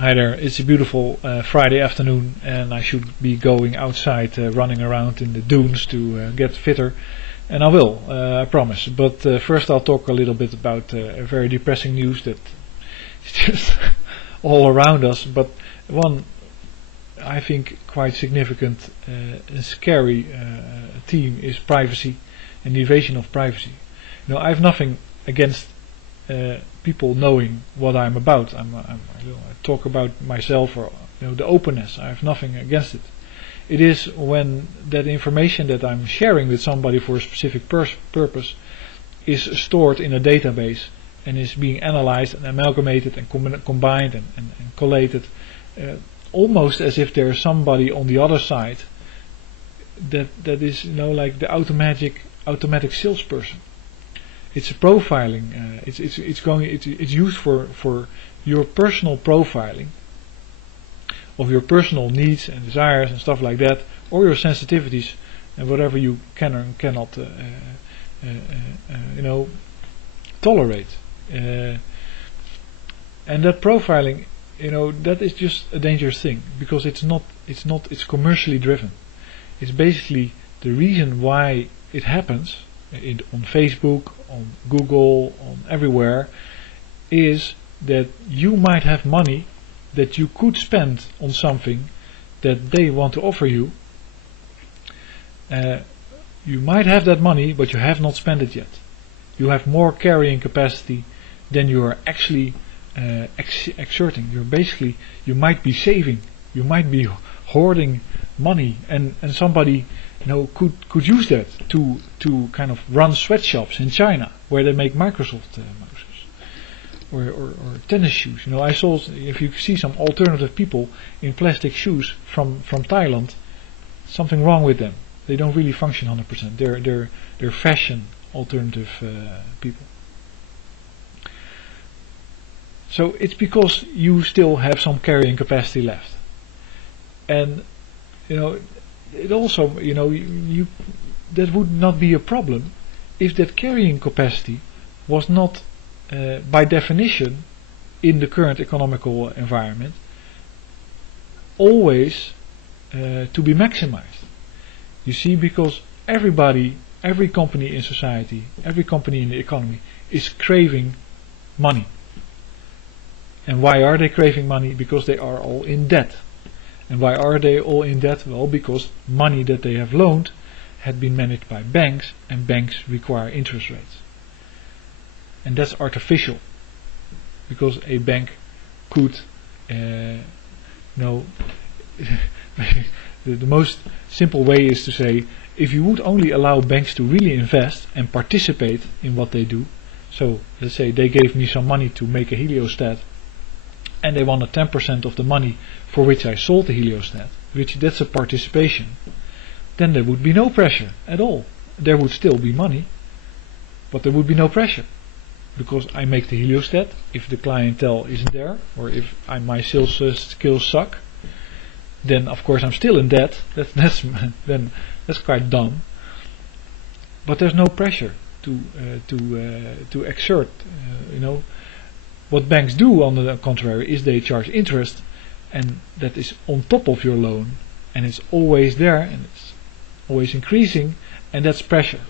Hi there, it's a beautiful Friday afternoon and I should be going outside running around in the dunes to get fitter, and I will, I promise. But first I'll talk a little bit about a very depressing news that is just all around us, but one I think quite significant and scary theme is privacy and the invasion of privacy. You know, I have nothing against people knowing what I'm about. I talk about myself, or the openness. I have nothing against it. It is when that information that I'm sharing with somebody for a specific purpose is stored in a database and is being analyzed and amalgamated and combined and collated, almost as if there's somebody on the other side that is like the automatic salesperson. It's a profiling. It's used for your personal profiling of your personal needs and desires and stuff like that, or your sensitivities and whatever you can or cannot tolerate. And that profiling, that is just a dangerous thing, because it's commercially driven. It's basically the reason why it happens on Facebook, on Google, on everywhere, is that you might have money that you could spend on something that they want to offer you. You might have that money, but you have not spent it yet. You have more carrying capacity than you are actually exerting. You might be saving, you might be hoarding money, and somebody could use that to kind of run sweatshops in China where they make Microsoft mouses or tennis shoes. I saw, if you see some alternative people in plastic shoes from Thailand, something wrong with them. They don't really function 100%. They're fashion alternative people. So it's because you still have some carrying capacity left, and it also, that would not be a problem if that carrying capacity was not, by definition, in the current economical environment, always to be maximized. You see, because every company in society, every company in the economy is craving money. And why are they craving money? Because they are all in debt. And why are they all in debt? Well, because money that they have loaned had been managed by banks, and banks require interest rates. And that's artificial, because a bank could, the most simple way is to say, if you would only allow banks to really invest and participate in what they do, so let's say they gave me some money to make a heliostat, and they wanted 10% of the money for which I sold the heliostat, that's a participation, then there would be no pressure at all. There would still be money, but there would be no pressure, because I make the heliostat. If the clientele isn't there, or if my sales skills suck, then of course I'm still in debt. That's quite dumb. But there's no pressure to exert. What banks do, on the contrary, is they charge interest, and that is on top of your loan, and it's always there, and it's always increasing, and that's pressure,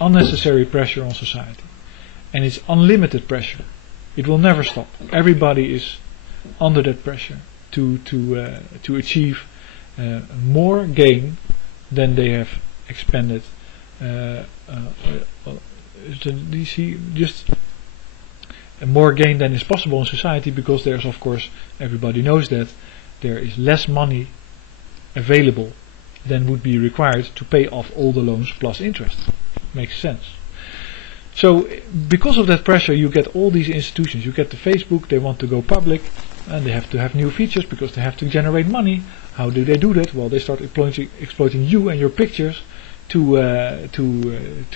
unnecessary pressure on society, and it's unlimited pressure. It will never stop. Everybody is under that pressure to achieve more gain than they have expended. You see, just more gain than is possible in society, because there's, of course, everybody knows that there is less money available than would be required to pay off all the loans plus interest. Makes sense. So because of that pressure, you get all these institutions. You get the Facebook, they want to go public, and they have to have new features because they have to generate money. How do they do that? Well, they start exploiting you and your pictures to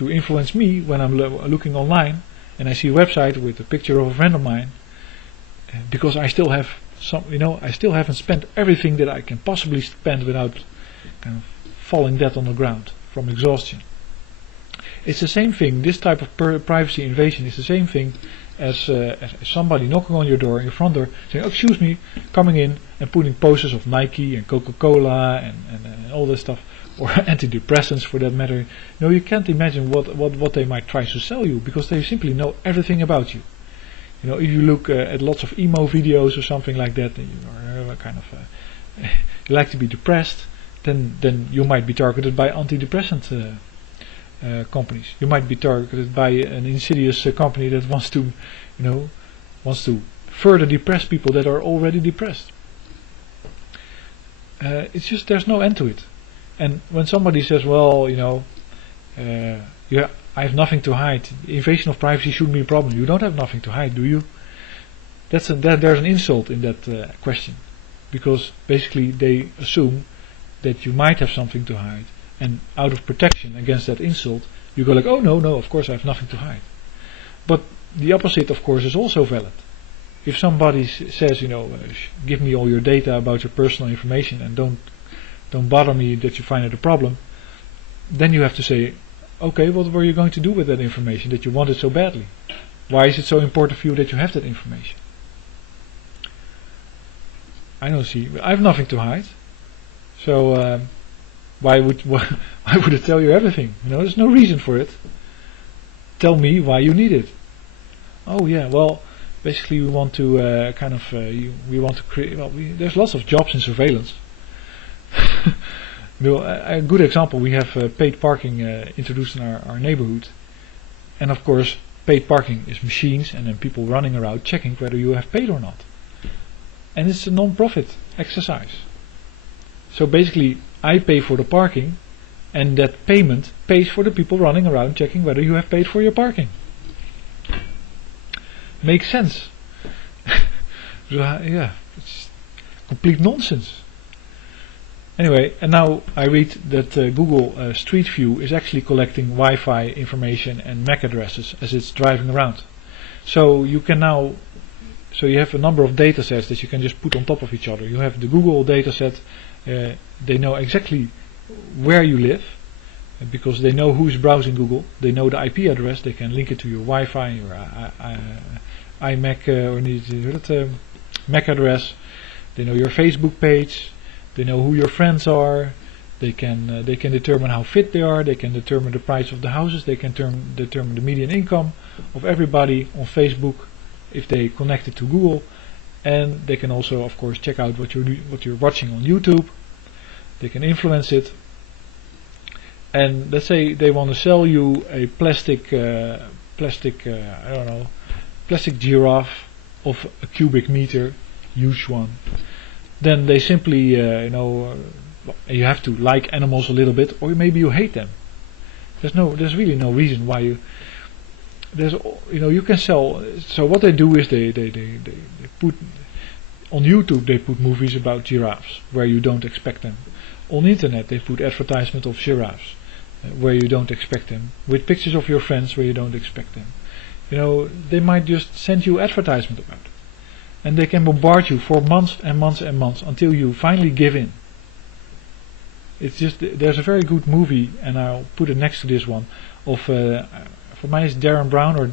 influence me when I'm looking online and I see a website with a picture of a friend of mine, because I still have I still haven't spent everything that I can possibly spend without kind of falling dead on the ground from exhaustion. It's the same thing. This type of privacy invasion is the same thing as somebody knocking on your door, your front door, saying, "Excuse me," coming in and putting posters of Nike and Coca-Cola and all this stuff, or antidepressants for that matter. You can't imagine what they might try to sell you, because they simply know everything about you. If you look at lots of emo videos or something like that, and you are kind of you like to be depressed, then you might be targeted by antidepressant companies. You might be targeted by an insidious company that wants to further depress people that are already depressed. It's just there's no end to it. And when somebody says, "Well, I have nothing to hide. Invasion of privacy shouldn't be a problem." You don't have nothing to hide, do you? There's an insult in that question, because basically they assume that you might have something to hide, and out of protection against that insult, you go like, "Oh no, of course I have nothing to hide." But the opposite, of course, is also valid. If somebody says, "Give me all your data about your personal information and don't bother me that you find it a problem," then you have to say, "Okay, what were you going to do with that information that you wanted so badly? Why is it so important for you that you have that information?" I have nothing to hide, so why would I tell you everything? There's no reason for it. Tell me why you need it. Oh yeah, well, basically we want to we want to create. Well, there's lots of jobs in surveillance. A good example, we have paid parking introduced in our neighborhood, and of course paid parking is machines and then people running around checking whether you have paid or not, and it's a non-profit exercise. So basically I pay for the parking, and that payment pays for the people running around checking whether you have paid for your parking. Makes sense. Yeah, it's complete nonsense. Anyway, and now I read that Google Street View is actually collecting Wi-Fi information and MAC addresses as it's driving around. So you have a number of data sets that you can just put on top of each other. You have the Google data set, they know exactly where you live, because they know who's browsing Google, they know the IP address, they can link it to your Wi-Fi, your iMac or MAC address, they know your Facebook page, they know who your friends are, they can determine how fit they are, they can determine the price of the houses, they can determine the median income of everybody on Facebook if they connect it to Google, and they can also of course check out what you're watching on YouTube. They can influence it, and let's say they want to sell you a plastic giraffe of a cubic meter, huge one. Then they simply, you have to like animals a little bit, or maybe you hate them. There's really no reason why you. You can sell. So what they do is they put on YouTube, they put movies about giraffes where you don't expect them. On the internet they put advertisement of giraffes where you don't expect them, with pictures of your friends where you don't expect them. They might just send you advertisement about it, and they can bombard you for months and months and months until you finally give in. It's just, there's a very good movie, and I'll put it next to this one, of for mine it's Darren Brown, or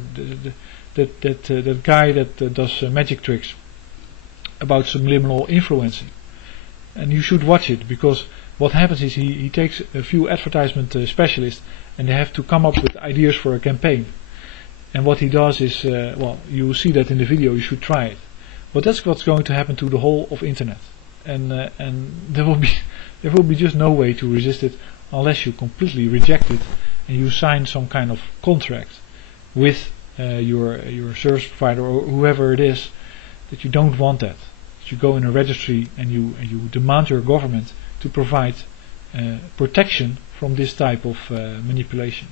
that guy that does magic tricks, about subliminal influencing, and you should watch it, because what happens is he takes a few advertisement specialists, and they have to come up with ideas for a campaign, and what he does is, you will see that in the video, you should try it. But that's what's going to happen to the whole of internet, and there will be just no way to resist it unless you completely reject it and you sign some kind of contract with your service provider or whoever it is, that you don't want that. That you go in a registry and you demand your government to provide protection from this type of manipulation.